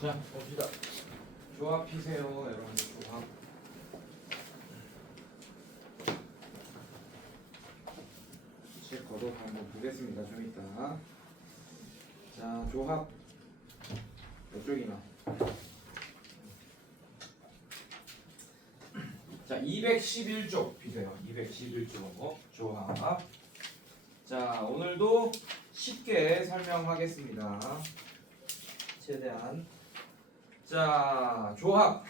자, 봅시다. 조합히세요, 여러분들. 조합. 책 걷어서 한번 보겠습니다. 좀 이따. 자, 조합. 몇 쪽이나? 자, 211쪽 비세요. 211쪽 조합. 자, 오늘도 쉽게 설명하겠습니다. 최대한. 자, 조합.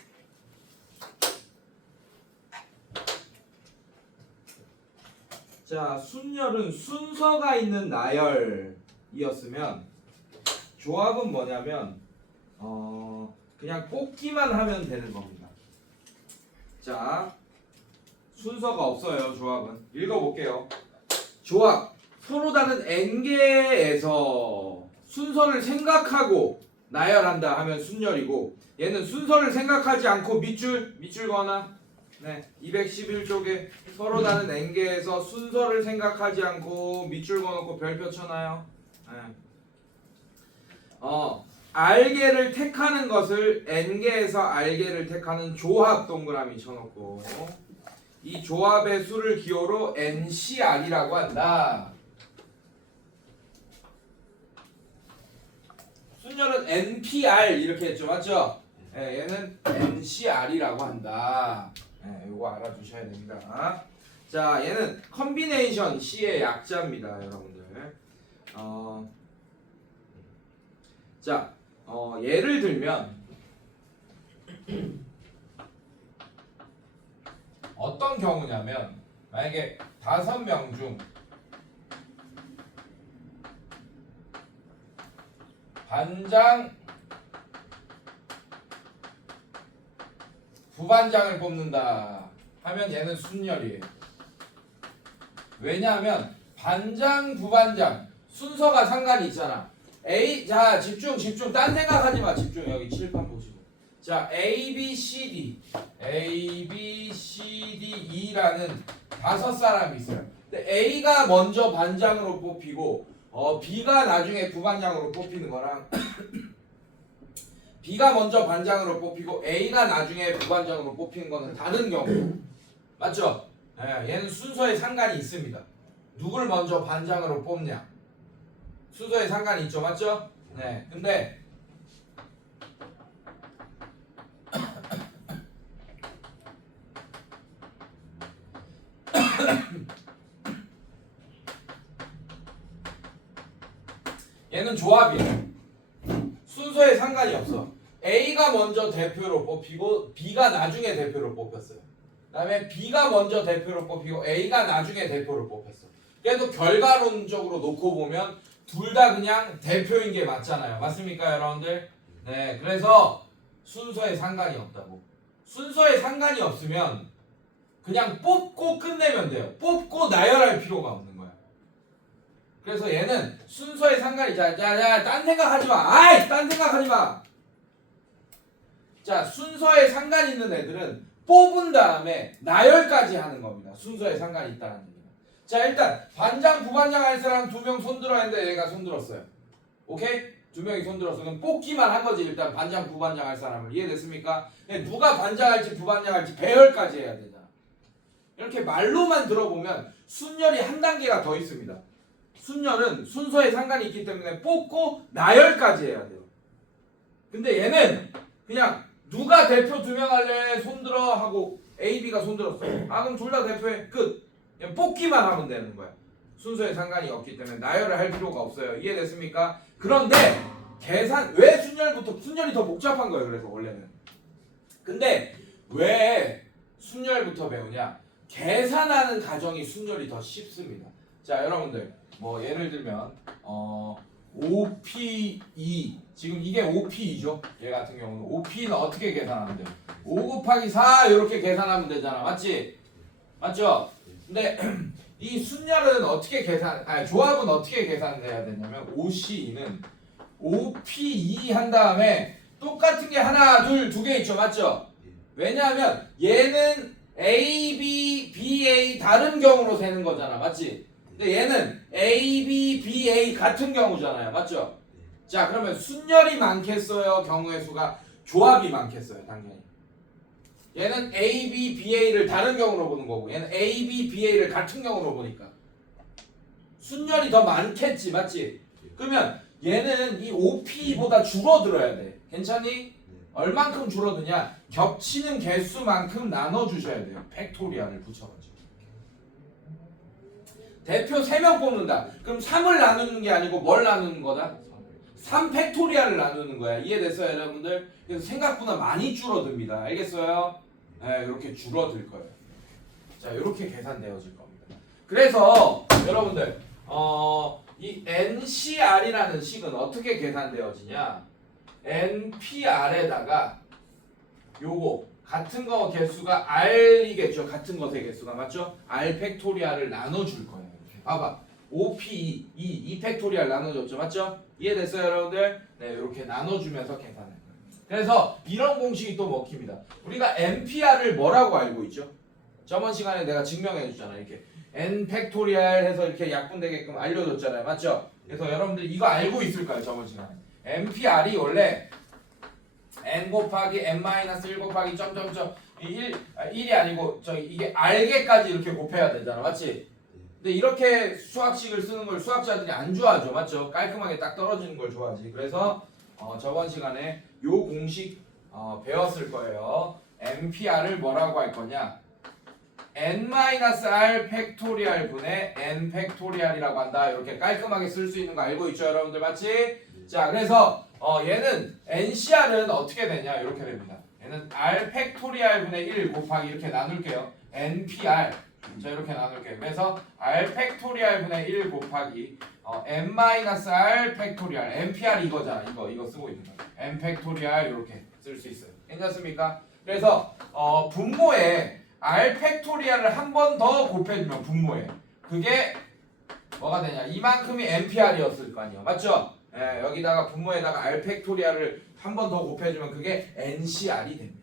자, 순열은 순서가 있는 나열이었으면 조합은 뭐냐면 그냥 뽑기만 하면 되는 겁니다. 자, 순서가 없어요. 조합은. 읽어볼게요. 조합. 서로 다른 n개에서 순서를 생각하고 나열한다 하면 순열이고, 얘는 순서를 생각하지 않고 밑줄 거나, 네, 211쪽에 서로 다른 n개에서 순서를 생각하지 않고 밑줄 거놓고 별표 쳐놔요. 네. r개를 택하는 것을 n개에서 r개를 택하는 조합 동그라미 쳐놓고, 이 조합의 수를 기호로 ncr이라고 한다. 순열은 npr 이렇게 했죠, 맞죠? 네, 얘는 ncr이라고 한다. 네, 이거 알아두셔야 됩니다. 자, 얘는 컨비네이션 C의 약자입니다, 여러분들. 자, 예를 들면 어떤 경우냐면, 만약에 5명 중 반장, 부반장을 뽑는다 하면 얘는 순열이에요. 왜냐하면 반장, 부반장 순서가 상관이 있잖아. 자, 집중. 딴 생각하지 마. 집중. 여기 칠판 보시고. 자, A, B, C, D, E라는 5사람이 있어요. 근데 A가 먼저 반장으로 뽑히고 B가 나중에 부반장으로 뽑히는 거랑 B가 먼저 반장으로 뽑히고 A가 나중에 부반장으로 뽑히는 거는 다른 경우. 맞죠? 예, 얘는 순서에 상관이 있습니다. 누굴 먼저 반장으로 뽑냐, 순서에 상관이 있죠. 맞죠? 네. 근데 얘는 조합이에요. 순서에 상관이 없어. A가 먼저 대표로 뽑히고 B가 나중에 대표로 뽑혔어요. 그 다음에 B가 먼저 대표로 뽑히고 A가 나중에 대표로 뽑혔어. 그래도 결과론적으로 놓고 보면 둘 다 그냥 대표인 게 맞잖아요. 맞습니까, 여러분들? 네, 그래서 순서에 상관이 없다고. 순서에 상관이 없으면 그냥 뽑고 끝내면 돼요. 뽑고 나열할 필요가 없는 거야. 그래서 얘는 순서에 상관이, 자, 딴 생각하지 마. 아이, 딴 생각하지 마. 자, 순서에 상관이 있는 애들은 뽑은 다음에 나열까지 하는 겁니다. 순서에 상관이 있다는 얘기는. 자, 일단 반장, 부반장 할 사람 2명 손들어 했는데 얘가 손들었어요. 오케이? 2명이 손들었어. 그럼 뽑기만 한 거지. 일단 반장, 부반장 할 사람을. 이해됐습니까? 누가 반장할지 부반장할지 배열까지 해야 되잖아. 이렇게 말로만 들어보면 순열이 한 단계가 더 있습니다. 순열은 순서에 상관이 있기 때문에 뽑고 나열까지 해야 돼요. 근데 얘는 그냥 누가 대표 2명 할래? 손들어 하고 A, B가 손들었어. 아, 그럼 둘 다 대표해. 끝. 그냥 뽑기만 하면 되는 거야. 순서에 상관이 없기 때문에 나열을 할 필요가 없어요. 이해됐습니까? 그런데 왜 순열이 더 복잡한 거예요. 그래서 원래는. 근데 왜 순열부터 배우냐? 계산하는 과정이 순열이 더 쉽습니다. 자, 여러분들 뭐 예를 들면 OP2, 지금 이게 OP2죠. 얘 같은 경우는 OP는 어떻게 계산하면 돼요? 5 곱하기 4 이렇게 계산하면 되잖아. 맞지? 맞죠? 근데 이 순열은 어떻게 조합은 어떻게 계산해야 되냐면, OC2는 OP2 한 다음에 똑같은 게 하나, 둘, 2개 있죠. 맞죠? 왜냐하면 얘는 A, B, B, A 다른 경우로 세는 거잖아. 맞지? 근데 얘는 A, B, B, A 같은 경우잖아요. 맞죠? 자, 그러면 순열이 많겠어요? 경우의 수가 조합이 많겠어요? 당연히. 얘는 A, B, BA를 다른 경우로 보는 거고 얘는 A, B, BA를 같은 경우로 보니까 순열이 더 많겠지, 맞지? 그러면 얘는 이 OP보다 줄어들어야 돼. 괜찮니? 얼만큼 줄어드냐? 겹치는 개수만큼 나눠주셔야 돼요. 팩토리얼을 붙여가지고. 대표 3명 뽑는다. 그럼 3을 나누는 게 아니고 뭘 나누는 거다? 3팩토리얼을 나누는 거야. 이해됐어요, 여러분들? 그래서 생각보다 많이 줄어듭니다. 알겠어요? 네, 이렇게 줄어들 거예요. 자, 이렇게 계산되어질 겁니다. 그래서 여러분들, 이 NCR이라는 식은 어떻게 계산되어지냐? NPR에다가 요거 같은 거 개수가 R이겠죠. 같은 것의 개수가 맞죠? R 팩토리얼을 나눠줄 거예요. 이렇게. 봐봐. OP 2 팩토리얼 나눠줬죠. 맞죠? 이해됐어요, 여러분들? 네, 이렇게 나눠주면서 계산할 거예요. 그래서 이런 공식이 또 먹힙니다. 우리가 NPR을 뭐라고 알고 있죠? 저번 시간에 내가 증명해 줬잖아요. 이렇게 N 팩토리얼 해서 이렇게 약분되게끔 알려줬잖아요. 맞죠? 그래서 여러분들 이거 알고 있을까요? 저번 시간에. NPR이 원래 N 곱하기 N-1 곱하기 점점점 1이 아니고 이게 R개까지 이렇게 곱해야 되잖아. 맞지? 근데 이렇게 수학식을 쓰는 걸 수학자들이 안 좋아하죠. 맞죠? 깔끔하게 딱 떨어지는 걸 좋아하지. 그래서 저번 시간에 요 공식 배웠을 거예요. NPR을 뭐라고 할 거냐? N-R 팩토리얼 분의 N 팩토리얼이라고 한다. 이렇게 깔끔하게 쓸 수 있는 거 알고 있죠, 여러분들? 맞지? 자, 그래서 얘는 NCR은 어떻게 되냐? 이렇게 됩니다. 얘는 R 팩토리얼 분의 1 곱하기 이렇게 나눌게요. NPR. 자, 이렇게 나눌게요. 그래서 R 팩토리얼 분의 1 곱하기 N-R 팩토리얼. NPR 이거잖아. 이거 쓰고 있는 거. N 팩토리얼 이렇게 쓸 수 있어요. 괜찮습니까? 그래서 분모에 R 팩토리얼을 한 번 더 곱해주면 분모에 그게 뭐가 되냐? 이만큼이 NPR이었을 거 아니에요. 맞죠? 예, 여기다가 분모에다가 R 팩토리얼을 한 번 더 곱해주면 그게 NCR이 됩니다.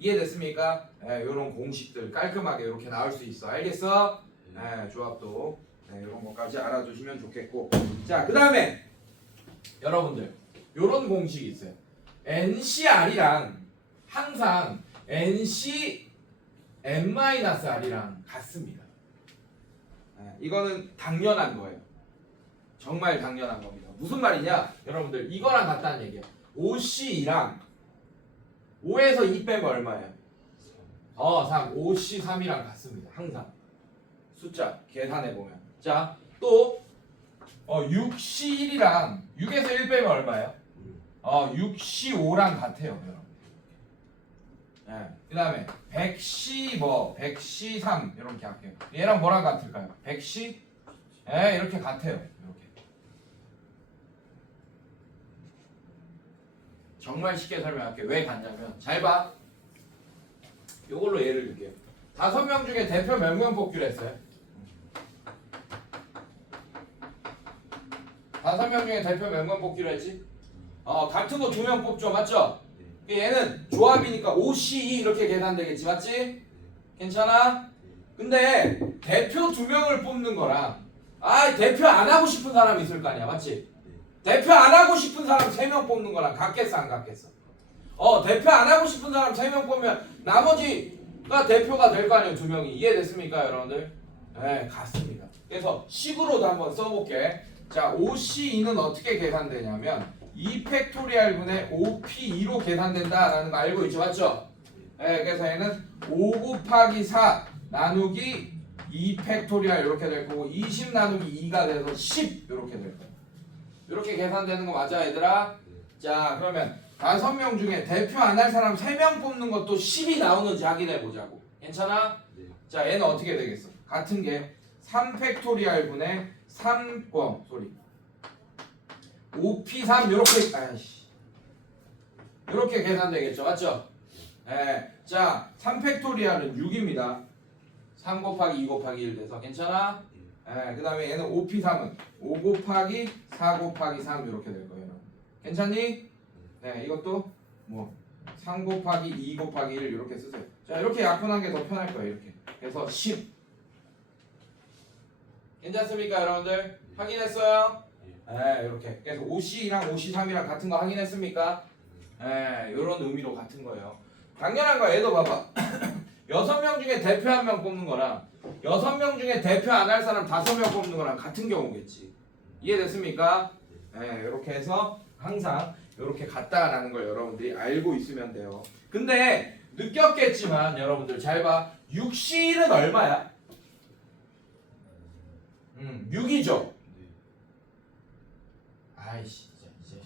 이해됐습니까? 예, 이런 공식들 깔끔하게 이렇게 나올 수 있어. 알겠어? 예, 조합도 이런 것까지 알아두시면 좋겠고. 자, 그 다음에 여러분들 이런 공식이 있어요. NCR이랑 항상 NC N-R이랑 같습니다. 이거는 당연한 거예요. 정말 당연한 겁니다. 무슨 말이냐? 여러분들 이거랑 같다는 얘기예요. OC2랑 5에서 2 빼면 얼마예요? 3. OC 3이랑 같습니다. 항상 숫자 계산해 보면. 자, 또 6C 1이랑 6에서 1 빼면 얼마예요? 6C 5랑 같아요, 여러분. 그 다음에 100C 100C 3 이렇게 할게요. 얘랑 뭐랑 같을까요? 100C? 이렇게 같아요. 이렇게. 정말 쉽게 설명할게요. 왜 같냐면 잘 봐. 이걸로 예를 들게요. 5명 중에 대표 몇 명 뽑기로 했어요? 5명 중에 대표 몇 명 뽑기로 했지? 같은 거 2명 뽑죠. 맞죠? 얘는 조합이니까 OCE 이렇게 계산되겠지. 맞지? 괜찮아? 근데 대표 2명을 뽑는 거랑 대표 안 하고 싶은 사람 있을 거 아니야. 맞지? 대표 안 하고 싶은 사람 3명 뽑는 거랑 같겠어 안 같겠어? 대표 안 하고 싶은 사람 3명 뽑으면 나머지가 대표가 될 거 아니에요. 2명이. 이해됐습니까, 여러분들? 네, 같습니다. 그래서 식으로도 한번 써볼게. 자, OCE는 어떻게 계산되냐면 2 팩토리얼 분의 5P2로 계산된다라는 거 알고 있죠? 맞죠? 네, 그래서 얘는 5 곱하기 4 나누기 2 팩토리얼 이렇게 될 거고 20 나누기 2가 돼서 10 이렇게 될 거예요. 이렇게 계산되는 거 맞아, 얘들아? 자, 그러면 5명 중에 대표 안 할 사람 3명 뽑는 것도 10이 나오는지 확인해 보자고. 괜찮아? 자, 얘는 어떻게 되겠어? 같은 게 3 팩토리얼 분의 3 5P3 요렇게 계산되겠죠. 맞죠? 자, 3 팩토리얼은 6입니다. 3 곱하기 2 곱하기 1 돼서 괜찮아? 그 다음에 얘는 5P3은 5 곱하기 4 곱하기 3 이렇게 될 거예요. 괜찮니? 이것도 3 곱하기 2 곱하기 1 이렇게 쓰세요. 자, 이렇게 약분한 게 더 편할 거예요. 이렇게. 그래서 10. 괜찮습니까, 여러분들? 확인했어요? 이렇게. 그래서 OC랑 OC3이랑 같은 거 확인했습니까? 이런 의미로 같은 거예요. 당연한 거야. 얘도 봐봐. 6명 중에 대표 1명 뽑는 거랑 6명 중에 대표 안 할 사람 5명 뽑는 거랑 같은 경우겠지. 이해됐습니까? 이렇게 해서 항상 이렇게 같다라는 걸 여러분들이 알고 있으면 돼요. 근데 느꼈겠지만 여러분들 잘 봐. 6C1은 얼마야? 6이죠. 아이씨, 이제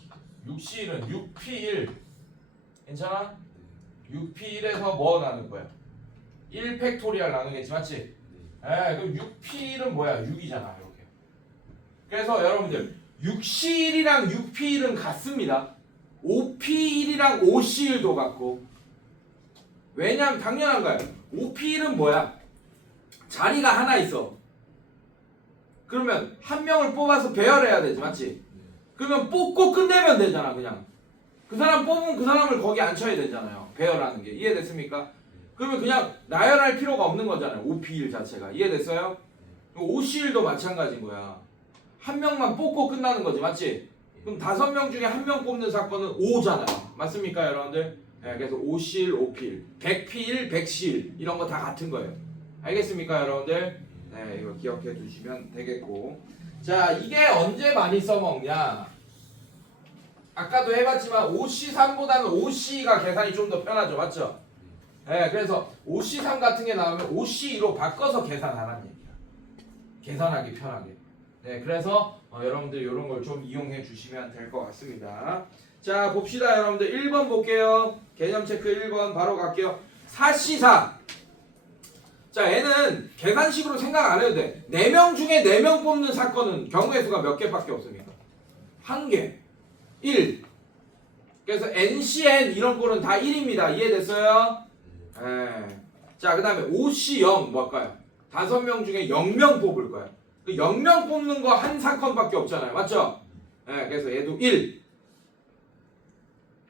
6C1은 6P1 괜찮아? 6P1에서 뭐 나눌 거야? 1팩토리얼 나누겠지, 맞지? 그럼 6P1은 뭐야? 6이잖아, 이렇게. 그래서 여러분들 6C1이랑 6P1은 같습니다. 5P1이랑 5C1도 같고. 왜냐면 당연한 거야. 5P1은 뭐야? 자리가 하나 있어. 그러면 한 명을 뽑아서 배열해야 되지, 맞지? 그러면 뽑고 끝내면 되잖아, 그냥. 그 사람 뽑으면 그 사람을 거기 앉혀야 되잖아요. 배열하는 게. 이해됐습니까? 그러면 그냥 나열할 필요가 없는 거잖아요. 5P1 자체가. 이해됐어요? 5C1도 마찬가지인 거야. 한 명만 뽑고 끝나는 거지, 맞지? 그럼 5명 중에 한 명 뽑는 사건은 5잖아요. 맞습니까, 여러분들? 그래서 5C1, 5P1, 100P1, 100C1 이런 거 다 같은 거예요. 알겠습니까, 여러분들? 이거 기억해 두시면 되겠고. 자, 이게 언제 많이 써먹냐? 아까도 해봤지만 5C3보다는 5C가 계산이 좀 더 편하죠, 맞죠? 그래서 5C3 같은 게 나오면 5C2로 바꿔서 계산하라는 얘기야. 계산하기 편하게. 그래서 여러분들 이런 걸 좀 이용해 주시면 될 것 같습니다. 자, 봅시다, 여러분들. 1번 볼게요. 개념 체크 1번 바로 갈게요. 4C4. 자, 얘는 계산식으로 생각 안 해도 돼. 4명 중에 4명 뽑는 사건은 경우의 수가 몇 개밖에 없습니까? 1개. 1. 그래서 NCN 이런 꼴은 다 1입니다. 이해됐어요? 자, 그 다음에 OC0 뭘까요? 5명 중에 0명 뽑을 거야. 그 0명 뽑는 거 한 사건밖에 없잖아요. 맞죠? 그래서 얘도 1.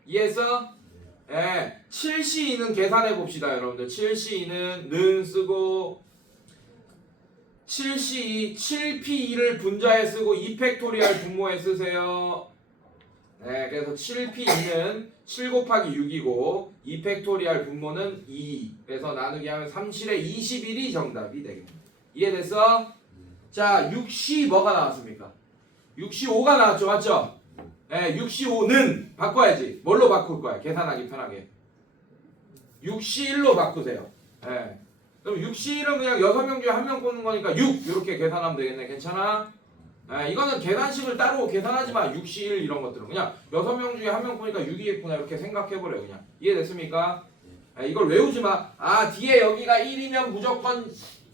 이해했어? 7C2는 계산해 봅시다, 여러분들. 7C2는 는 쓰고 7C2, 7P2를 분자에 쓰고 2팩토리얼 분모에 쓰세요. 그래서 7P2는 7 곱하기 6이고 2팩토리얼 분모는 2. 그래서 나누기 하면 37에 21이 정답이 되겠습니다. 이해됐어? 자, 6C 뭐가 나왔습니까? 6C5가 나왔죠, 맞죠? 6C5는 바꿔야지. 뭘로 바꿀 거야? 계산하기 편하게. 6C1로 바꾸세요. 그럼 6C1은 그냥 6명 중에 1명 뽑는 거니까 6 이렇게 계산하면 되겠네. 괜찮아? 이거는 계산식을 따로 계산하지 마. 6C1 이런 것들은 그냥 6명 중에 1명 뽑으니까 6이겠구나 이렇게 생각해버려. 그냥. 이해됐습니까? 이걸 외우지 마. 뒤에 여기가 1이면 무조건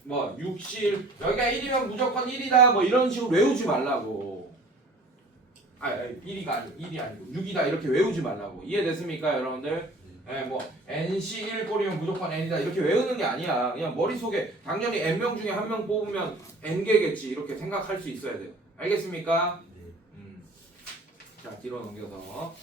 뭐 6C1 여기가 1이면 무조건 1이다 뭐 이런 식으로 외우지 말라고. 1이 아니고 6이다 이렇게 외우지 말라고. 이해됐습니까, 여러분들? 뭐 NC1 꼴이면 무조건 N이다 이렇게 외우는 게 아니야. 그냥 머릿속에 당연히 N명 중에 1명 뽑으면 N개겠지 이렇게 생각할 수 있어야 돼요. 알겠습니까? 자, 뒤로 넘겨서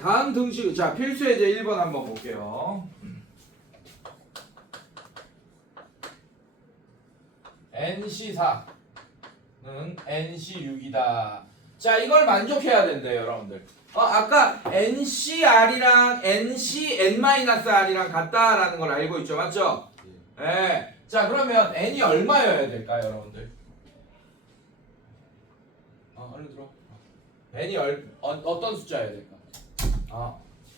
다음 등식, 자, 필수예제 1번 한번 볼게요. NC4는 NC6이다. 자, 이걸 만족해야 된대요, 여러분들. 아까 NCR이랑 NCN-R이랑 같다라는 걸 알고 있죠, 맞죠? 자, 그러면 N이 얼마여야 될까요, 여러분들? 얼른 들어. N이 어떤 숫자여야 될까?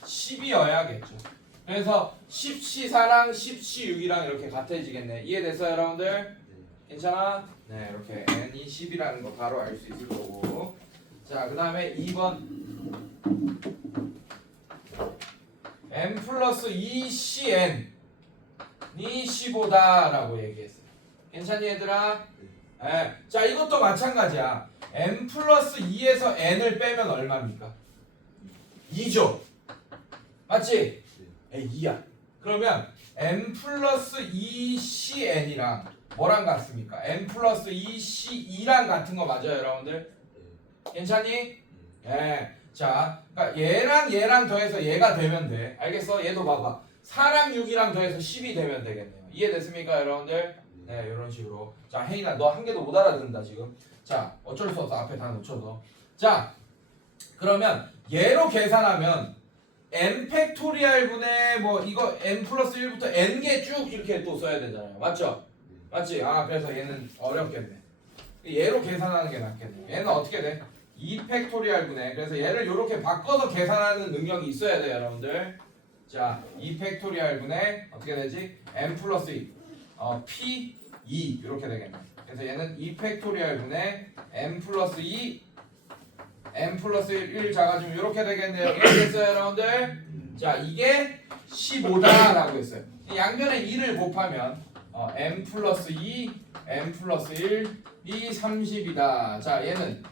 10이어야겠죠. 그래서 10C4랑 10C6이랑 이렇게 같아지겠네. 이해됐어요, 여러분들? 괜찮아? 이렇게 N이 10이라는 거 바로 알 수 있을 거고. 자, 그 다음에 2번 N 플러스 2CN이 15다 라고 얘기했어요. 괜찮니, 얘들아? 자, 이것도 마찬가지야. n 플러스 2에서 n을 빼면 얼마입니까? 2죠. 맞지? 에 2야. 그러면 n 플러스 2cn이랑 뭐랑 같습니까? n 플러스 2c2랑 같은 거 맞아요, 여러분들? 괜찮니? 예. 자, 그러니까 얘랑 더해서 얘가 되면 돼. 알겠어? 얘도 봐봐. 4랑 6이랑 더해서 10이 되면 되겠네요. 이해됐습니까, 여러분들? 네, 이런 식으로. 자, 혜인아, 너 한 개도 못 알아듣는다 지금. 자, 어쩔 수 없어. 앞에 다 놓쳐서. 자, 그러면 얘로 계산하면 n 팩토리얼 분의 뭐 이거 n 플러스 1부터 n개 쭉 이렇게 또 써야 되잖아요. 맞죠? 맞지? 아, 그래서 얘는 어렵겠네. 얘로 계산하는 게 낫겠네. 얘는 어떻게 돼? 2 팩토리얼 분의, 그래서 얘를 이렇게 바꿔서 계산하는 능력이 있어야 돼요, 여러분들. 자, 2 팩토리얼 분의 어떻게 되지? n 플러스 2 p 2 이렇게 되겠네. 그래서 얘는 2 팩토리얼 분의 n 플러스 2 n 플러스 1 작아지면 이렇게 되겠네요. 이해됐어요, 여러분들? 자, 이게 15다라고 했어요. 양변에 2를 곱하면 n 플러스 2 n 플러스 1 이 30이다. 자, 얘는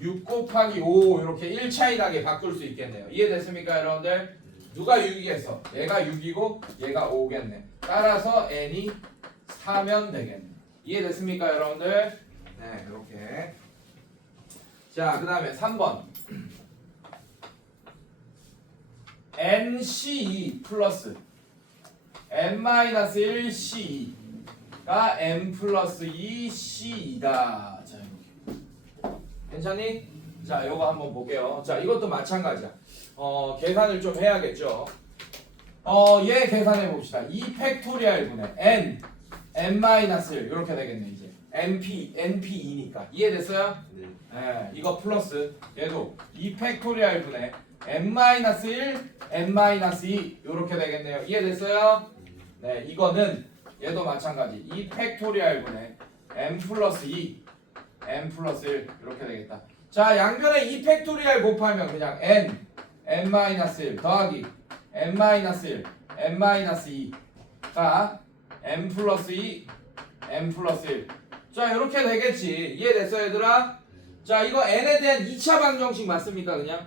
6 곱하기 5 이렇게 1 차이 나게 바꿀 수 있겠네요. 이해됐습니까, 여러분들? 누가 6이겠어? 얘가 6이고 얘가 5겠네. 따라서 n이 4면 되겠네. 이해됐습니까, 여러분들? 네, 이렇게. 자, 그 다음에 3번. nc2 플러스 n-1c2가 n 플러스 2c2다. 자, 이렇게. 괜찮니? 자, 요거 한번 볼게요. 자, 이것도 마찬가지야. 계산을 좀 해야겠죠. 얘 계산해 봅시다. 2 팩토리얼 분의 n-1 이렇게 되겠네, 이제. np2니까. 이해됐어요? 네. 네, 이거 플러스 얘도 2 팩토리얼 분의 n-1, n-2 이렇게 되겠네요. 이해됐어요? 네, 이거는 얘도 마찬가지. 2 팩토리얼 분의 n 플러스 2, n 플러스 1 이렇게 되겠다. 자, 양변에 2 팩토리얼 곱하면 그냥 n-1 더하기 n-1, n-2가 n 플러스 2, n 플러스 1. 자, 이렇게 되겠지. 이해됐어요, 얘들아? 자, 이거 n에 대한 2차 방정식 맞습니까, 그냥?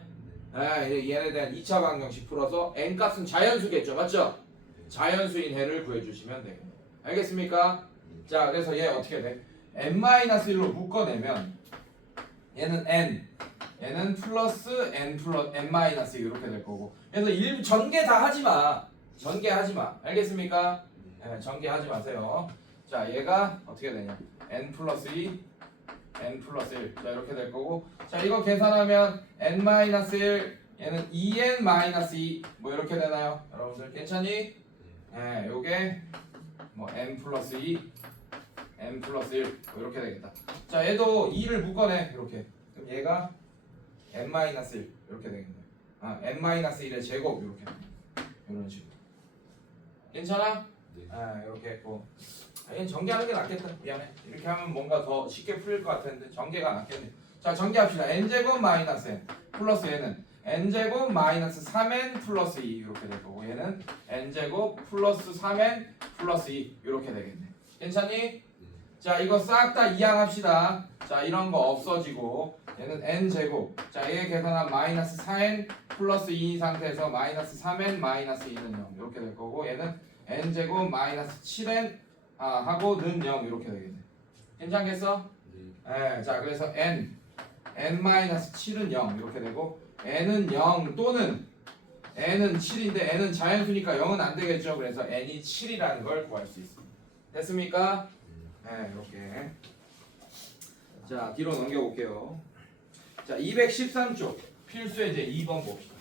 네, 얘에 대한 2차 방정식 풀어서 n 값은 자연수겠죠, 맞죠? 자연수인 해를 구해주시면 되겠네요. 알겠습니까? 자, 그래서 얘 어떻게 돼? n-1로 묶어내면 얘는 얘는 플러스 n 플러스 n-2 이렇게 될 거고. 그래서 전개 다 하지 마. 전개하지 마. 알겠습니까? 네, 전개하지 마세요. 자, 얘가 어떻게 되냐? n 플러스 2, n 플러스 1. 자, 이렇게 될 거고. 자, 이거 계산하면 n-1, 얘는 2n-2 뭐 이렇게 되나요? 여러분들 괜찮니? 네, 요게 뭐 n 플러스 2, n 플러스 1 뭐 이렇게 되겠다. 자, 얘도 2를 묶어내. 이렇게. 그럼 얘가 n-1 이렇게 되겠네요. 아, n-1의 제곱 이렇게. 이런 식으로. 괜찮아? 네. 아, 이렇게 했고. 얘는 전개하는 게 낫겠다. 미안해. 이렇게 하면 뭔가 더 쉽게 풀릴 것 같았는데 전개가 낫겠네. 자, 전개합시다. n제곱 마이너스 n 플러스 얘는 n제곱 마이너스 3n 플러스 2 이렇게 될 거고, 얘는 n제곱 플러스 3n 플러스 2 이렇게 되겠네. 괜찮니? 자, 이거 싹 다 이항합시다. 자, 이런 거 없어지고 얘는 n제곱. 자, 얘 계산한 마이너스 4n 플러스 2 상태에서 마이너스 3n 마이너스 2는 0 이렇게 될 거고, 얘는 n제곱 마이너스 7n 하고는 0 이렇게 되겠네. 괜찮겠어? 네. 자, 그래서 n-7은 0 이렇게 되고, n은 0 또는 n은 7인데 n은 자연수니까 0은 안 되겠죠. 그래서 n이 7이라는 걸 구할 수 있습니다. 됐습니까? 네, 이렇게. 자, 뒤로 넘겨볼게요. 자, 213쪽 필수의 이제 2번 봅시다.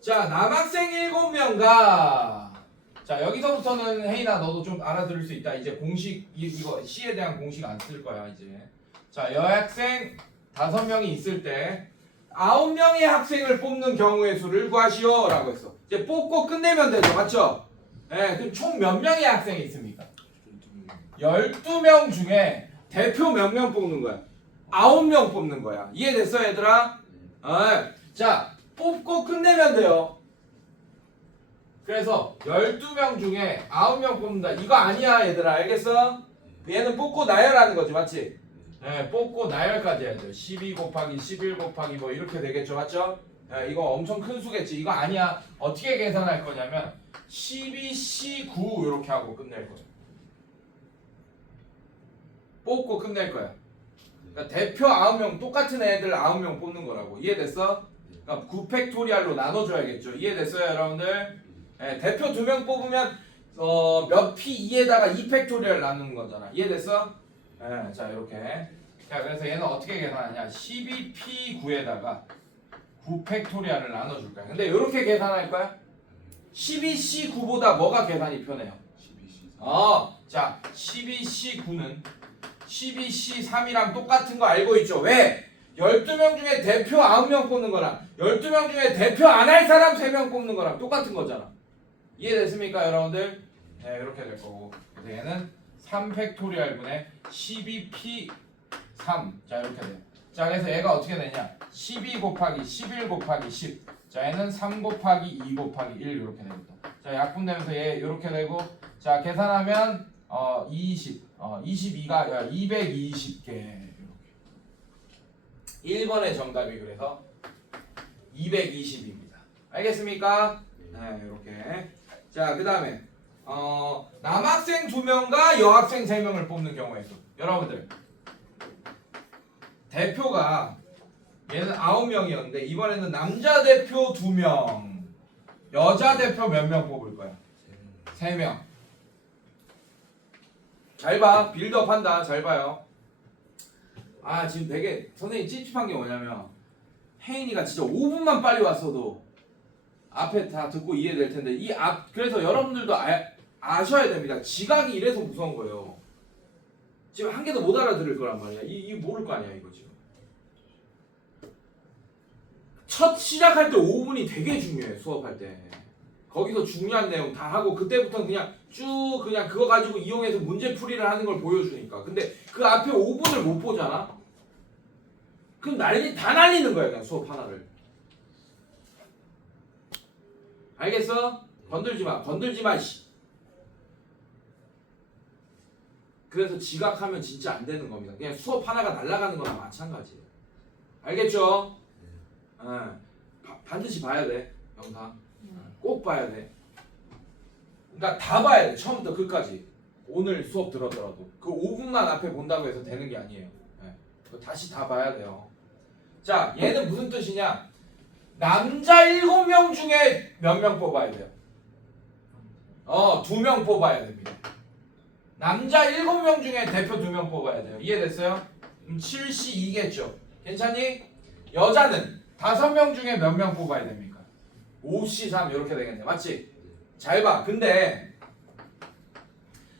자, 남학생 7명과, 자, 여기서부터는 혜인아 너도 좀 알아들을 수 있다. 이제 공식 이거 C에 대한 공식 안 쓸 거야 이제. 자, 여학생 5명이 있을 때 9명의 학생을 뽑는 경우의 수를 구하시오 라고 했어. 이제 뽑고 끝내면 되죠, 맞죠? 네, 그럼 총 몇 명의 학생이 있습니까? 12명 중에 대표 몇 명 뽑는 거야? 9명 뽑는 거야. 이해됐어, 얘들아? 자, 뽑고 끝내면 돼요. 그래서 12명 중에 9명 뽑는다. 이거 아니야 얘들아. 알겠어? 얘는 뽑고 나열하는 거지. 맞지? 네, 뽑고 나열까지 해야 돼요. 12 곱하기 11 곱하기 뭐 이렇게 되겠죠. 맞죠? 네, 이거 엄청 큰 수겠지. 이거 아니야. 어떻게 계산할 거냐면 12C9 이렇게 하고 끝낼 거예요. 뽑고 끝낼 거야. 그러니까 대표 9명 똑같은 애들 9명 뽑는 거라고. 이해됐어? 그러니까 9팩토리알로 나눠줘야겠죠. 이해됐어요 여러분들? 네, 대표 2명 뽑으면 몇 P2에다가 2팩토리알 나누는 거잖아. 이해됐어? 네, 자 이렇게. 자 그래서 얘는 어떻게 계산하냐? 12P9에다가 9팩토리알을 나눠줄 거야. 근데 이렇게 계산할 거야? 12C9보다 뭐가 계산이 편해요? 12C3. 자 12C9는 12C3이랑 똑같은 거 알고 있죠? 왜? 12명 중에 대표 9명 뽑는 거랑 12명 중에 대표 안 할 사람 3명 뽑는 거랑 똑같은 거잖아. 이해됐습니까 여러분들? 네 이렇게 될 거고. 그래서 얘는 3팩토리알분의 12P3. 자 이렇게 돼요. 자 그래서 얘가 어떻게 되냐? 12 곱하기 11 곱하기 10. 자 얘는 3 곱하기 2 곱하기 1 이렇게 되겠다. 자 약분되면서 얘 이렇게 되고. 자 계산하면 22가 220개 이렇게. 1번의 정답이 그래서 220입니다. 알겠습니까? 네, 이렇게. 자, 그다음에 남학생 2명과 여학생 3명을 뽑는 경우에도 여러분들 대표가 얘는 9명이었는데 이번에는 남자 대표 2명, 여자 대표 몇 명 뽑을 거야? 3명. 잘 봐. 빌드업 한다. 잘 봐요. 아 지금 되게 선생님 찝찝한 게 뭐냐면 혜인이가 진짜 5분만 빨리 왔어도 앞에 다 듣고 이해될 텐데 그래서 여러분들도 아셔야 됩니다. 지각이 이래서 무서운 거예요. 지금 한 개도 못 알아들을 거란 말이야. 이 모를 거 아니야 이거 지금. 첫 시작할 때 5분이 되게 중요해. 수업할 때. 거기서 중요한 내용 다 하고 그때부터 그냥 쭉 그냥 그거 가지고 이용해서 문제 풀이를 하는 걸 보여주니까. 근데 그 앞에 5분을 못 보잖아. 그럼 다 날리는 거야 그냥 수업 하나를. 알겠어? 건들지 마 씨. 그래서 지각하면 진짜 안 되는 겁니다. 그냥 수업 하나가 날아가는 거나 마찬가지예요. 알겠죠? 반드시 봐야 돼 영상. 꼭 봐야 돼. 그러니까 다 봐야 돼. 처음부터 끝까지. 오늘 수업 들었더라도 그 5분만 앞에 본다고 해서 되는 게 아니에요. 그거 다시 다 봐야 돼요. 자, 얘는 무슨 뜻이냐? 남자 7명 중에 몇 명 뽑아야 돼요? 2명 뽑아야 됩니다. 남자 7명 중에 대표 2명 뽑아야 돼요. 이해됐어요? 7C2겠죠. 괜찮니? 여자는 5명 중에 몇 명 뽑아야 됩니까? 5C3 이렇게 되겠네. 맞지? 잘 봐. 근데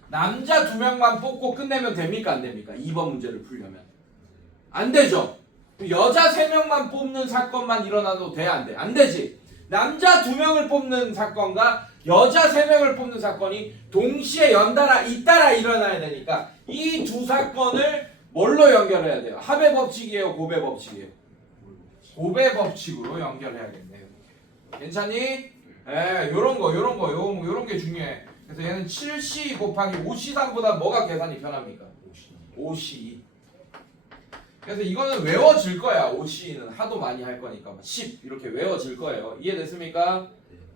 남자 2명만 뽑고 끝내면 됩니까? 안 됩니까? 2번 문제를 풀려면. 안 되죠? 여자 3명만 뽑는 사건만 일어나도 돼? 안 돼? 안 되지? 남자 2명을 뽑는 사건과 여자 3명을 뽑는 사건이 동시에 잇따라 일어나야 되니까 이 두 사건을 뭘로 연결해야 돼요? 합의 법칙이에요? 곱의 법칙이에요? 곱의 법칙으로 연결해야겠네요. 괜찮니? 요런 게 중요해. 그래서 얘는 7C 곱하기 5C3보다 뭐가 계산이 편합니까? 5C. 그래서 이거는 외워질 거야. 5C는 하도 많이 할 거니까 10 이렇게 외워질 거예요. 이해됐습니까?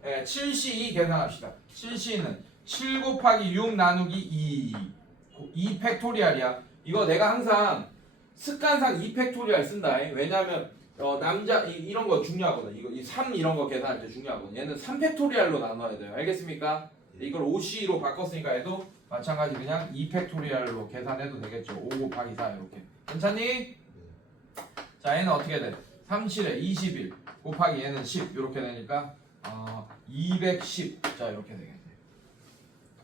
네, 7C2 계산합시다. 7C는 7 곱하기 6 나누기 2 팩토리알이야. 이거 내가 항상 습관상 2 팩토리알 쓴다. 왜냐하면 남자 이런 거 중요하거든. 이 3 이런 거 계산할 때 중요하거든. 얘는 3 팩토리알로 나눠야 돼요. 알겠습니까? 이걸 5C로 바꿨으니까 해도 마찬가지 그냥 2 팩토리알로 계산해도 되겠죠. 5 곱하기 4 이렇게. 괜찮니? 자 얘는 어떻게 돼? 3, 7에 21 곱하기 얘는 10 이렇게 되니까 210. 자 이렇게 되겠네.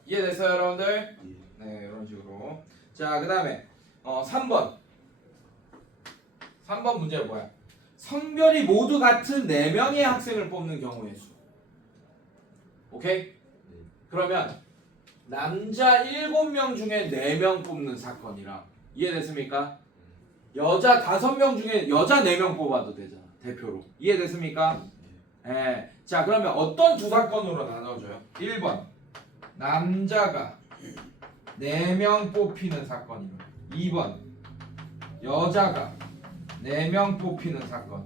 이해됐어요 여러분들? 네 이런 식으로. 자 그 다음에 3번 문제는 뭐야? 성별이 모두 같은 4명의 학생을 뽑는 경우의 수. 오케이? 그러면 남자 7명 중에 4명 뽑는 사건이랑 이해됐습니까? 여자 5명 중에 여자 4명 뽑아도 되잖아. 대표로. 이해됐습니까? 예. 자, 그러면 어떤 두 사건으로 나눠줘요? 1번 남자가 4명 뽑히는 사건이고 2번 여자가 4명 뽑히는 사건.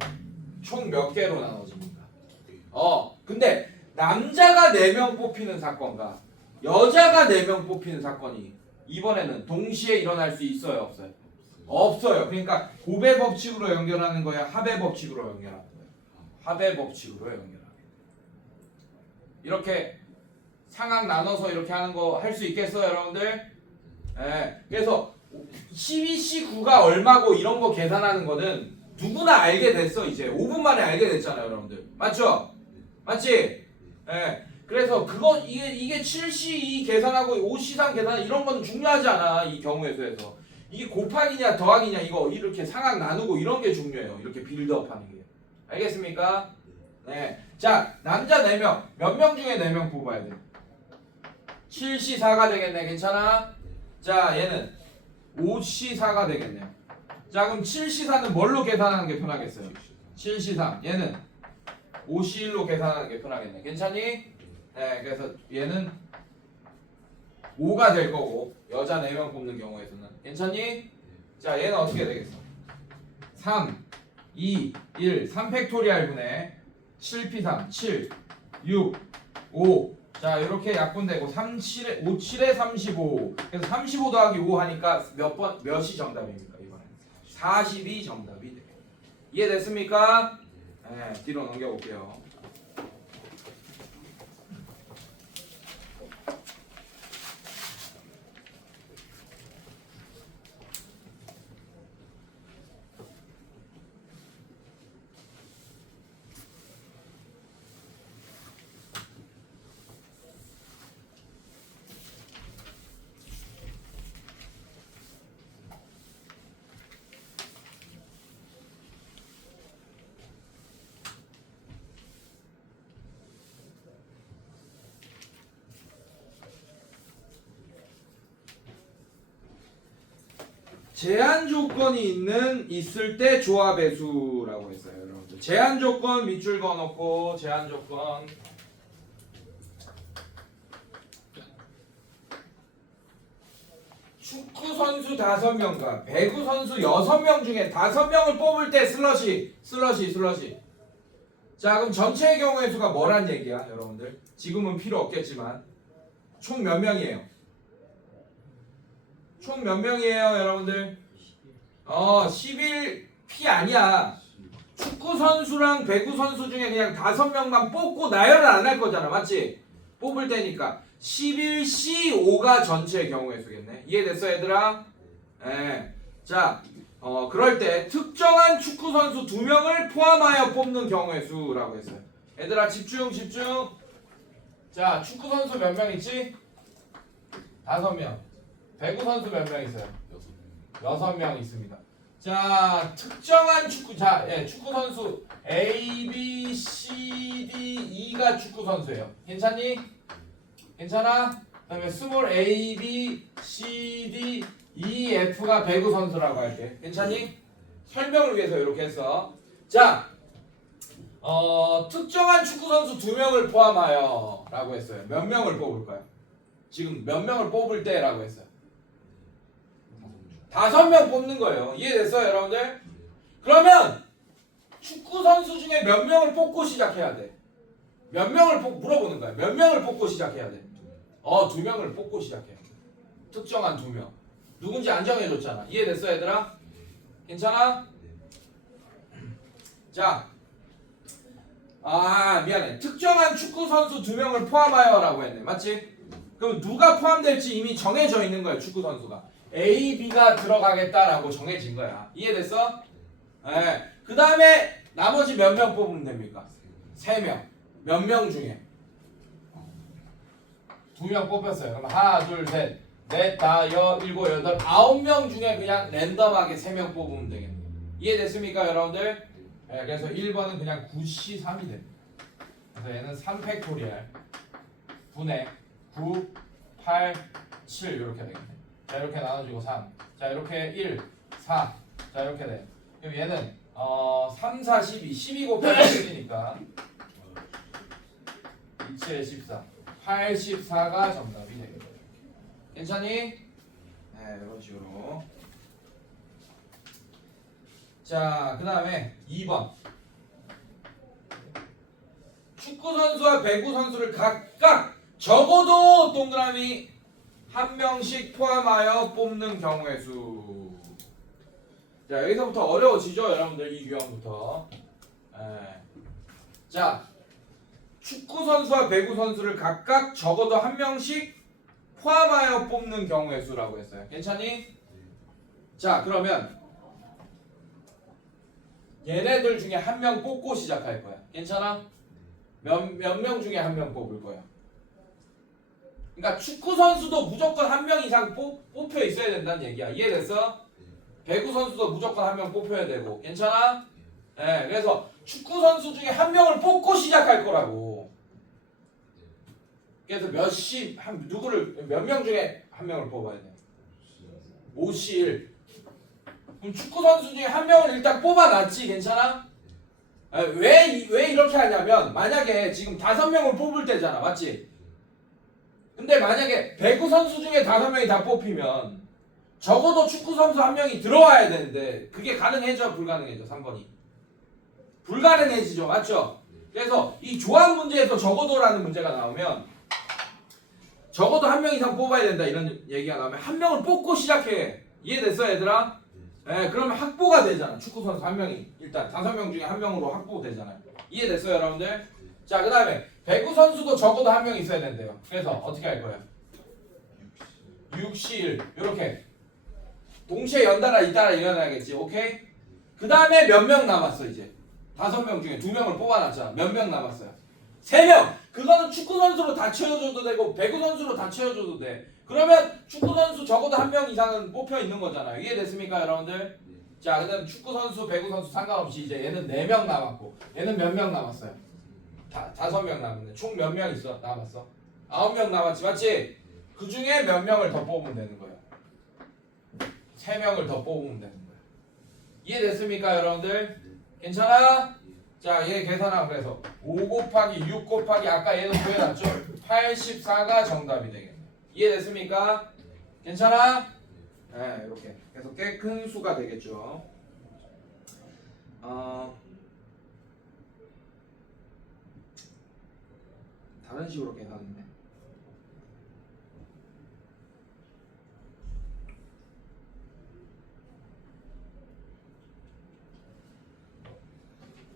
총 몇 개로 나눠집니까? 근데 남자가 4명 뽑히는 사건과 여자가 4명 뽑히는 사건이 이번에는 동시에 일어날 수 있어요, 없어요? 없어요. 그러니까 곱의 법칙으로 연결하는 거야, 합의 법칙으로 연결하는 거야. 합의 법칙으로 연결하는 거야. 이렇게 상황 나눠서 이렇게 하는 거 할 수 있겠어요, 여러분들? 예. 그래서 12C9가 얼마고 이런 거 계산하는 거는 누구나 알게 됐어. 이제 5분 만에 알게 됐잖아요, 여러분들. 맞죠? 맞지? 예. 그래서 그거 이게 7C2 계산하고 5C3 계산 이런 건 중요하지 않아. 이 경우의 수에서. 이게 곱하기냐 더하기냐 이거 이렇게 상황 나누고 이런 게 중요해요. 이렇게 빌드업 하는 게. 알겠습니까? 네. 자, 남자 4명. 몇 명 중에 4명 뽑아야 돼? 7C4가 되겠네. 괜찮아? 자, 얘는 5C4가 되겠네요. 자, 그럼 7C4는 뭘로 계산하는 게 편하겠어요? 7C3. 얘는 5C1로 계산하는 게 편하겠네. 괜찮니? 네, 그래서 얘는 5가 될 거고 여자 4명 뽑는 경우에서는 괜찮니? 자, 얘는 어떻게 되겠어? 3, 2, 1, 3팩토리알 분의 7P3, 7, 6, 5. 자, 이렇게 약분되고 3, 7에, 5, 7에 35. 그래서 35 더하기 5 하니까 몇이 정답입니까? 이번에 40이 정답이 되겠습니다. 이해됐습니까? 네, 뒤로 넘겨볼게요. 제한 조건이 있을 때 조합의 수라고 했어요, 여러분들. 제한 조건 밑줄 그어놓고 제한 조건. 축구 선수 5명과 배구 선수 6명 중에 5명을 뽑을 때 슬러시. 자, 그럼 전체의 경우의 수가 뭐란 얘기야, 여러분들? 지금은 필요 없겠지만 총 몇 명이에요? 총 몇 명이에요, 여러분들? 11P 아니야. 축구 선수랑 배구 선수 중에 그냥 5명만 뽑고 나열을 안 할 거잖아, 맞지? 뽑을 때니까 11C5가 전체의 경우의 수겠네. 이해됐어, 얘들아? 예. 자, 그럴 때 특정한 축구 선수 2명을 포함하여 뽑는 경우의 수라고 했어요. 얘들아, 집중. 자, 축구 선수 몇 명 있지? 5명. 배구 선수 몇 명 있어요? 6명 있습니다. 자, 특정한 축구 선수 A, B, C, D, E가 축구 선수예요. 괜찮니? 괜찮아? 그다음에 스몰 A, B, C, D, E, F가 배구 선수라고 할게. 괜찮니? 설명을 위해서 이렇게 했어. 자, 특정한 축구 선수 2명을 포함하여 라고 했어요. 몇 명을 뽑을까요? 지금 몇 명을 뽑을 때라고 했어요. 5명 뽑는 거예요. 이해됐어요, 여러분들? 그러면 축구 선수 중에 몇 명을 뽑고 시작해야 돼? 몇 명을 물어보는 거야. 몇 명을 뽑고 시작해야 돼? 2명을 뽑고 시작해야 돼. 특정한 2명. 누군지 안 정해줬잖아. 이해됐어, 얘들아? 괜찮아? 자, 미안해. 특정한 축구 선수 2명을 포함하여라고 했네. 맞지? 그럼 누가 포함될지 이미 정해져 있는 거야, 축구 선수가. A, B가 들어가겠다라고 정해진 거야. 이해됐어? 네. 그 다음에 나머지 몇 명 뽑으면 됩니까? 3명. 몇 명 중에? 2명 뽑혔어요. 그럼 하나, 둘, 셋, 넷, 다, 일곱, 여덟, 9명 중에 그냥 랜덤하게 3명 뽑으면 되겠네요. 이해됐습니까, 여러분들? 네, 그래서 1번은 그냥 9C3이 됩니다. 그래서 얘는 3팩토리얼 분의 9, 8, 7 이렇게 되겠네. 자, 이렇게 나눠지고 3. 자, 이렇게 1, 4. 자, 이렇게 돼. 그럼 얘는 3, 4, 12. 12 곱하기 7이니까 2, 7에 14. 84가 정답이 되겠다. 괜찮니? 네, 이런 식으로. 자, 그 다음에 2번. 축구 선수와 배구 선수를 각각 적어도 동그라미 한 명씩 포함하여 뽑는 경우의 수. 자, 여기서부터 어려워지죠, 여러분들 이 유형부터. 자, 축구 선수와 배구 선수를 각각 적어도 한 명씩 포함하여 뽑는 경우의 수라고 했어요. 괜찮니? 자, 그러면 얘네들 중에 한 명 뽑고 시작할 거야. 괜찮아? 몇 명 중에 한 명 뽑을 거야. 그러니까 축구 선수도 무조건 한 명 이상 뽑혀 있어야 된다는 얘기야. 이해됐어? 배구 선수도 무조건 한 명 뽑혀야 되고. 괜찮아? 네, 그래서 축구 선수 중에 한 명을 뽑고 시작할 거라고. 그래서 누구를 몇 명 중에 한 명을 뽑아야 돼? 5실. 그럼 축구 선수 중에 한 명을 일단 뽑아놨지. 괜찮아? 왜 이렇게 하냐면 만약에 지금 5명을 뽑을 때잖아. 맞지? 근데 만약에 배구 선수 중에 5명이 다 뽑히면 적어도 축구 선수 한 명이 들어와야 되는데 그게 가능해져? 불가능해져? 3번이 불가능해지죠. 맞죠? 그래서 이 조합 문제에서 적어도라는 문제가 나오면 적어도 한 명 이상 뽑아야 된다 이런 얘기가 나오면 한 명을 뽑고 시작해. 이해됐어 얘들아? 네, 그러면 확보가 되잖아. 축구 선수 한 명이 일단 5명 중에 한 명으로 확보되잖아요. 이해됐어요 여러분들? 자, 그 다음에 배구 선수도 적어도 한 명 있어야 된대요. 그래서 어떻게 할 거예요? 6시1 이렇게 동시에 연달아 잇따라 일어나야겠지. 오케이? 그 다음에 몇 명 남았어 이제? 5명 중에 2명을 뽑아놨잖아. 몇 명 남았어요? 3명! 그거는 축구 선수로 다 채워줘도 되고 배구 선수로 다 채워줘도 돼. 그러면 축구 선수 적어도 한 명 이상은 뽑혀 있는 거잖아요. 이해됐습니까 여러분들? 자, 그 다음 축구 선수, 배구 선수 상관없이 이제 얘는 4명 남았고 얘는 몇 명 남았어요? 5명 남았네. 총 몇 명 있어? 남았어? 9명 남았지 맞지? 그 중에 몇 명을 더 뽑으면 되는 거예요. 3명을 더 뽑으면 되는 거예요. 이해됐습니까 여러분들? 괜찮아? 자, 얘 계산하면 그래서 5 곱하기 6 곱하기 아까 얘도 구해놨죠? 84가 정답이 되겠네. 이해됐습니까? 괜찮아? 네, 이렇게. 그래서 꽤 큰 수가 되겠죠. 다른 식으로 계산했네.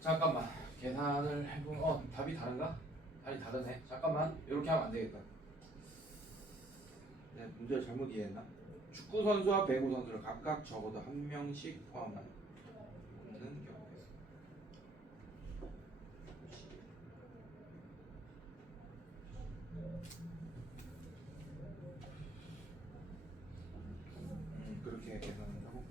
잠깐만. 계산을 해보면 답이 다른가? 답이 다르네. 잠깐만. 이렇게 하면 안 되겠다. 네, 문제를 잘못 이해했나? 축구 선수와 배구 선수를 각각 적어도 한 명씩 포함하는 경우에서 그렇게 계산한다고?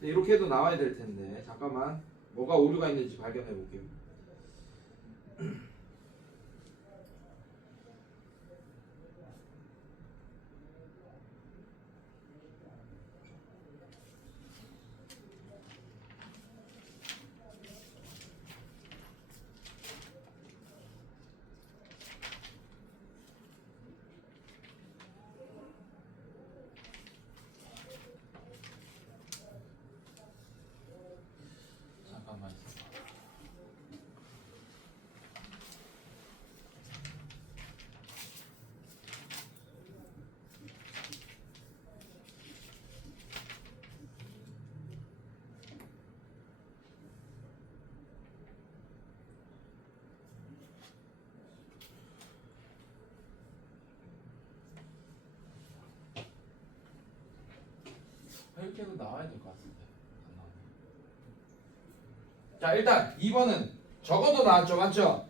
네, 이렇게 해도 나와야 될 텐데 잠깐만 뭐가 오류가 있는지 발견해 볼게요. 잠깐만. 이렇게 해도 나와야 될 것 같은데 안 나오네. 자, 일단 2번은 적어도 나왔죠 맞죠?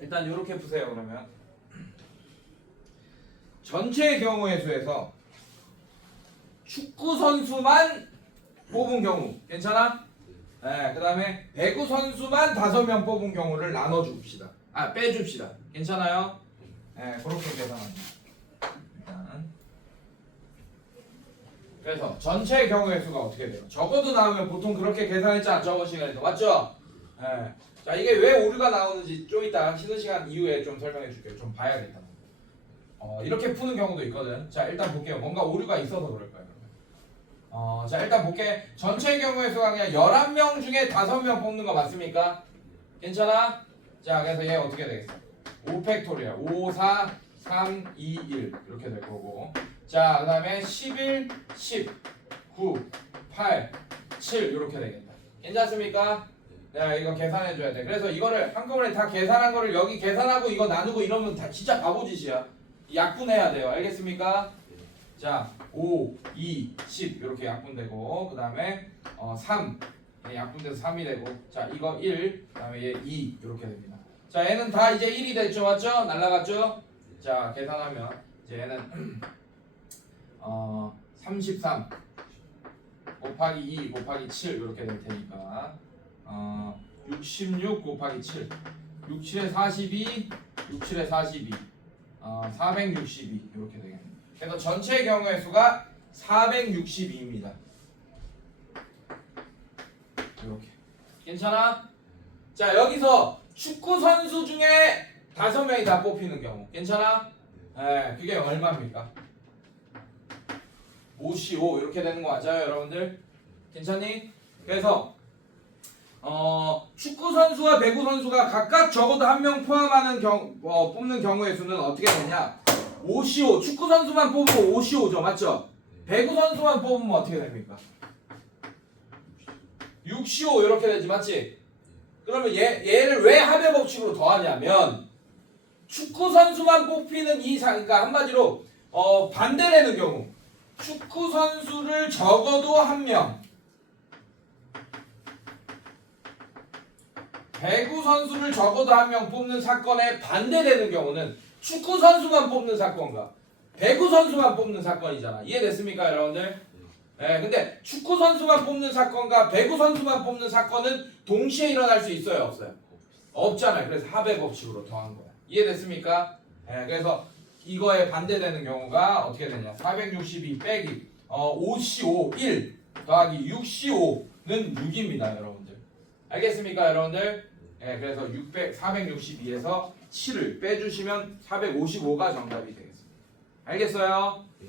일단 이렇게 푸세요. 그러면 전체 경우의 수에서 축구 선수만 뽑은 경우 괜찮아? 네, 그 다음에 배구 선수만 5명 뽑은 경우를 나눠줍시다. 빼줍시다. 괜찮아요? 네, 그렇게 계산합니다. 일단 그래서 전체 경우의 수가 어떻게 돼요? 적어도 나오면 보통 그렇게 계산했잖아. 저번 시간에도 맞죠? 예. 자 이게 왜 오류가 나오는지 좀 이따 쉬는 시간 이후에 좀 설명해 줄게요. 좀 봐야겠다. 이렇게 푸는 경우도 있거든. 자 일단 볼게요. 뭔가 오류가 있어서 그럴 거예요. 자 일단 볼게. 전체 경우의 수가 그냥 11명 중에 5명 뽑는 거 맞습니까? 괜찮아? 자 그래서 얘 어떻게 되겠어? 5팩토리얼 5, 4, 3, 2, 1 이렇게 될 거고 자 그 다음에 11, 10, 9, 8, 7 이렇게 되겠다. 괜찮습니까? 네, 이거 계산해 줘야 돼. 그래서 이거를 한꺼번에 다 계산한 거를 여기 계산하고 이거 나누고 이러면 다 진짜 바보짓이야. 약분해야 돼요. 알겠습니까? 자, 5, 2, 10 이렇게 약분되고 그 다음에 3 약분돼서 3이 되고 자 이거 1 그 다음에 얘 2 이렇게 됩니다. 자 얘는 다 이제 1이 됐죠. 맞죠? 날라갔죠? 자 계산하면 이제 얘는 33 곱하기 2 곱하기 7 이렇게 될 테니까 66 곱하기 7 67에 42 67에 42 462 이렇게 되겠네요. 그래서 전체 경우의 수가 462입니다. 이렇게 괜찮아? 자 여기서 축구 선수 중에 5명이 다 뽑히는 경우 괜찮아? 네, 그게 얼마입니까? 55 이렇게 되는 거 맞아요 여러분들? 괜찮니? 그래서 축구 선수와 배구 선수가 각각 적어도 한 명 포함하는 뽑는 경우의 수는 어떻게 되냐? 55 축구 선수만 뽑으면 55죠 맞죠? 배구 선수만 뽑으면 어떻게 됩니까? 65 이렇게 되지 맞지? 그러면 얘를 왜 합의 법칙으로 더하냐면 축구 선수만 뽑히는 그러니까 한마디로 반대되는 경우 축구 선수를 적어도 한 명 배구 선수를 적어도 한 명 뽑는 사건에 반대되는 경우는 축구 선수만 뽑는 사건과 배구 선수만 뽑는 사건이잖아. 이해됐습니까, 여러분들? 네, 근데 축구 선수만 뽑는 사건과 배구 선수만 뽑는 사건은 동시에 일어날 수 있어요, 없어요? 없잖아요. 그래서 합의 법칙으로 더한 거야. 이해됐습니까? 네, 그래서 이거에 반대되는 경우가 어떻게 되냐? 462 빼기 55 1 더하기 65는 6입니다, 여러분들. 알겠습니까, 여러분들? 네, 그래서 462에서 7을 빼주시면 455가 정답이 되겠습니다. 알겠어요? 네.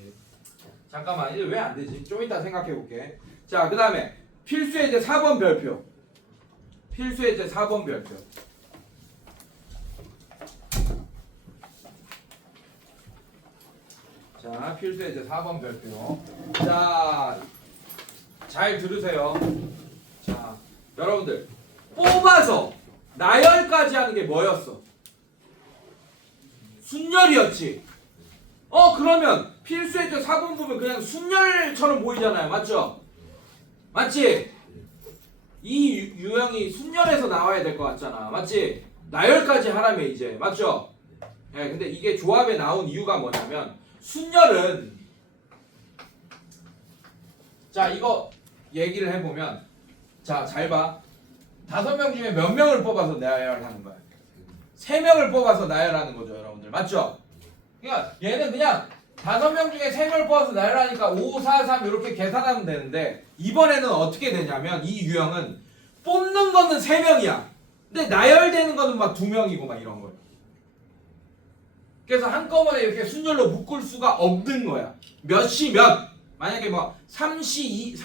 잠깐만, 이제 왜 안 되지? 좀 이따 생각해 볼게. 자, 그 다음에 필수의 제 4번 별표. 필수의 제 4번 별표. 자, 필수의 제 4번 별표. 자, 잘 들으세요. 자, 여러분들 뽑아서 나열까지 하는 게 뭐였어? 순열이었지. 그러면 필수의 제 4번 보면 그냥 순열처럼 보이잖아요. 맞죠? 맞지? 이 유형이 순열에서 나와야 될 것 같잖아. 맞지? 나열까지 하라며 이제. 맞죠? 네, 근데 이게 조합에 나온 이유가 뭐냐면 순열은 자 이거 얘기를 해보면 자 잘 봐. 5명 중에 몇 명을 뽑아서 나열하는 거야? 3명을 뽑아서 나열하는 거죠, 여러분들. 맞죠? 그러니까 얘는 그냥 5명 중에 3명을 뽑아서 나열하니까 5, 4, 3 이렇게 계산하면 되는데 이번에는 어떻게 되냐면 이 유형은 뽑는 거는 3명이야. 근데 나열되는 거는 막 2명이고 막 이런 거예요. 그래서 한꺼번에 이렇게 순열로 묶을 수가 없는 거야. 몇시 몇. 만약에 뭐 5시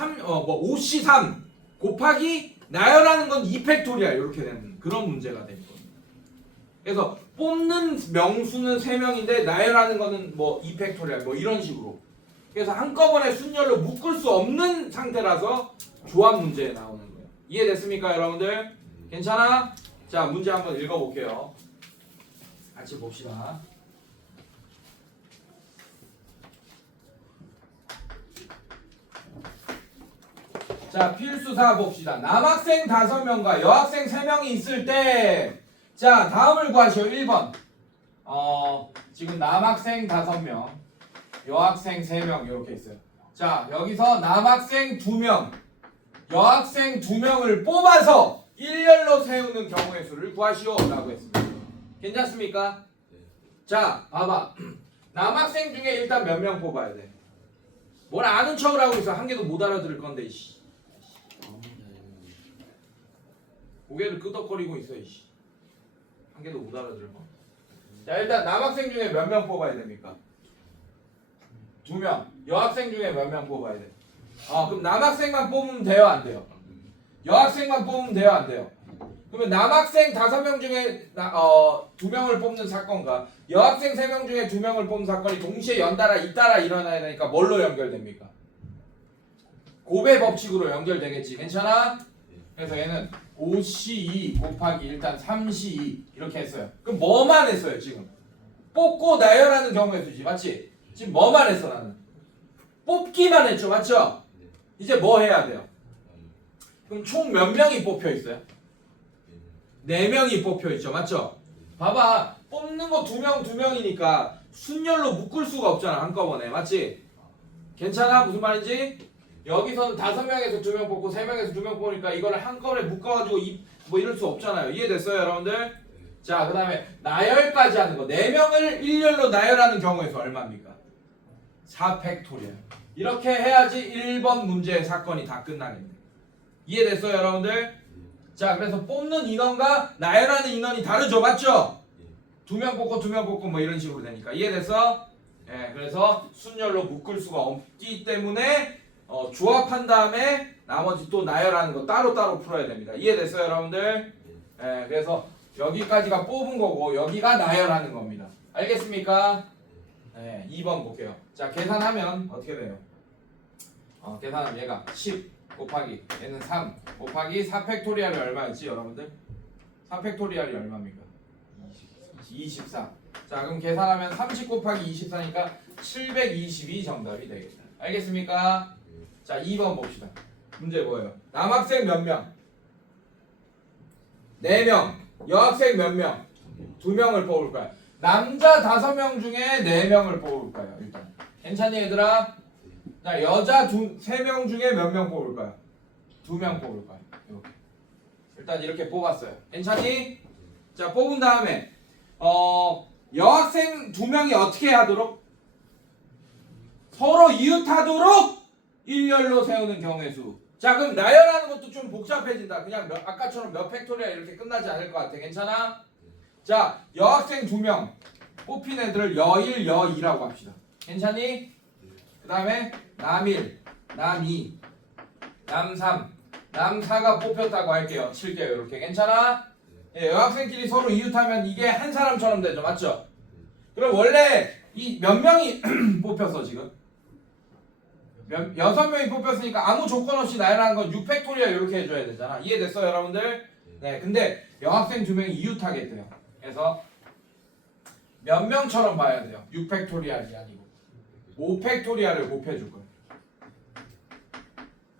3 곱하기 나열하는 건 2팩토리얼 이렇게 되는 그런 문제가 되는 겁니다. 그래서 뽑는 명수는 3명인데 나열하는 거는 뭐 2팩토리얼 뭐 이런 식으로. 그래서 한꺼번에 순열로 묶을 수 없는 상태라서 조합 문제에 나오는 거예요. 이해됐습니까, 여러분들? 괜찮아? 자, 문제 한번 읽어볼게요. 같이 봅시다. 자, 필수사 봅시다. 남학생 5명과 여학생 3명이 있을 때, 자, 다음을 구하시오. 1번. 지금 남학생 5명, 여학생 3명 이렇게 있어요. 자, 여기서 남학생 2명, 여학생 2명을 뽑아서 일렬로 세우는 경우의 수를 구하시오 라고 했습니다. 괜찮습니까? 자, 봐봐. 남학생 중에 일단 몇 명 뽑아야 돼? 뭘 아는 척을 하고 있어. 한 개도 못 알아들을 건데, 이씨. 4번 고개를 끄덕거리고 있어 이씨. 한 개도 못 알아들어. 자 일단 남학생 중에 몇 명 뽑아야 됩니까? 2명. 여학생 중에 몇 명 뽑아야 돼? 그럼 남학생만 뽑으면 돼요, 안 돼요? 여학생만 뽑으면 돼요, 안 돼요? 그러면 남학생 5명 중에 2명을 뽑는 사건과 여학생 3명 중에 2명을 뽑는 사건이 동시에 연달아 잇따라 일어나야 되니까 뭘로 연결됩니까? 고배 법칙으로 연결되겠지. 괜찮아? 그래서 얘는 5C2 곱하기 일단 3C2 이렇게 했어요. 그럼 뭐만 했어요, 지금? 뽑고 나열하는 경우의 수지, 맞지? 지금 뭐만 했어, 나는? 뽑기만 했죠, 맞죠? 이제 뭐 해야 돼요? 그럼 총 몇 명이 뽑혀 있어요? 4명이 뽑혀 있죠, 맞죠? 봐봐, 뽑는 거 2명이니까 순열로 묶을 수가 없잖아, 한꺼번에, 맞지? 괜찮아? 무슨 말인지? 여기서는 5명에서 2명 뽑고 3명에서 2명 뽑으니까 이거를 한꺼번에 묶어가지고 뭐 이럴 수 없잖아요. 이해됐어요, 여러분들? 자, 그 다음에 나열까지 하는 거. 4명을 일렬로 나열하는 경우에서 얼마입니까? 4팩토리얼. 이렇게 해야지 1번 문제의 사건이 다 끝나겠네. 이해됐어요, 여러분들? 자, 그래서 뽑는 인원과 나열하는 인원이 다르죠, 맞죠? 2명 뽑고 2명 뽑고 뭐 이런 식으로 되니까. 이해됐어? 예, 그래서 순열로 묶을 수가 없기 때문에 조합한 다음에 나머지 또 나열하는 거 따로따로 풀어야 됩니다. 이해됐어요, 여러분들? 예, 그래서 여기까지가 뽑은 거고 여기가 나열하는 겁니다. 알겠습니까? 네, 2번 볼게요. 자, 계산하면 어떻게 돼요? 계산하면 얘가 10 곱하기 얘는 3 곱하기 4팩토리얼이 얼마였지, 여러분들? 4팩토리얼이 얼마입니까? 24. 자, 그럼 계산하면 30 곱하기 24니까 722 정답이 되겠다. 알겠습니까? 자, 2번 봅시다. 문제 뭐예요? 남학생 몇 명? 4명. 여학생 몇 명? 2명을 뽑을 거야. 남자 5명 중에 4명을 뽑을 거예요, 일단. 괜찮니, 얘들아? 자, 여자 3명 중에 몇 명 뽑을 거야? 2명 뽑을 거야. 이렇게. 일단 이렇게 뽑았어요. 괜찮니? 자, 뽑은 다음에 여학생 2명이 어떻게 하도록? 서로 이웃하도록 일렬로 세우는 경우의 수. 자, 그럼 나열하는 것도 좀 복잡해진다. 그냥 아까처럼 몇 팩토리얼 이렇게 끝나지 않을 것 같아. 괜찮아? 자, 여학생 2명 뽑힌 애들을 여1, 여2라고 합시다. 괜찮니? 그 다음에 남1, 남2, 남3, 남4가 뽑혔다고 할게요. 칠게요. 이렇게. 괜찮아? 예, 여학생끼리 서로 이웃하면 이게 한 사람처럼 되죠. 맞죠? 그럼 원래 이 몇 명이 뽑혔어 지금? 6명이 뽑혔으니까 아무 조건 없이 나열하는 건 6팩토리얼 이렇게 해줘야 되잖아. 이해됐어요, 여러분들? 네, 근데 여학생 2명이 이웃하겠대요. 그래서 몇 명처럼 봐야 돼요. 6팩토리얼이 아니고 5팩토리얼을 곱해줄 거예요.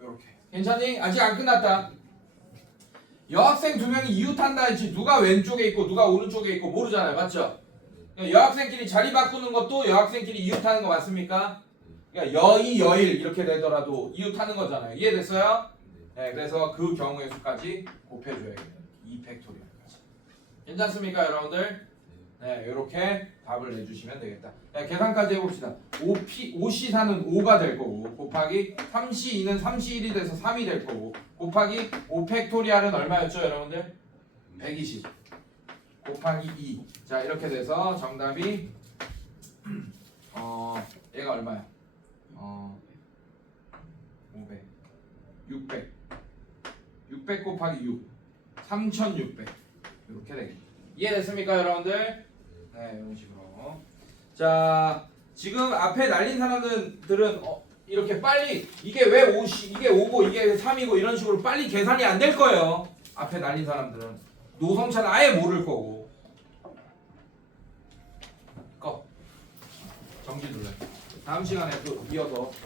이렇게. 괜찮니? 아직 안 끝났다. 여학생 2명이 이웃한다 했지 누가 왼쪽에 있고 누가 오른쪽에 있고 모르잖아요. 맞죠? 여학생끼리 자리 바꾸는 것도 여학생끼리 이웃하는 거 맞습니까? 그러니까 여2, 여1 이렇게 되더라도 이웃하는 거잖아요. 이해됐어요? 네, 그래서 그 경우의 수까지 곱해줘야겠네요. 2팩토리얼까지. 괜찮습니까, 여러분들? 네, 이렇게 답을 내주시면 되겠다. 네, 계산까지 해봅시다. 5C4는 5가 될 거고 곱하기 3C2는 3C1이 돼서 3이 될 거고 곱하기 5팩토리얼은 얼마였죠, 여러분들? 120 곱하기 2. 자, 이렇게 돼서 정답이 얘가 얼마야? 500 600 600 곱하기 6 3600 이렇게 되겠다. 이해됐습니까, 여러분들? 네, 이런 식으로. 자, 지금 앞에 날린 사람들은 이렇게 빨리 이게 왜 5시 이게 5고 이게 왜 3이고 이런 식으로 빨리 계산이 안 될 거예요. 앞에 날린 사람들은 노성차는 아예 모를 거고. 꺼. 정지 눌러. 다음 시간에 또 이어서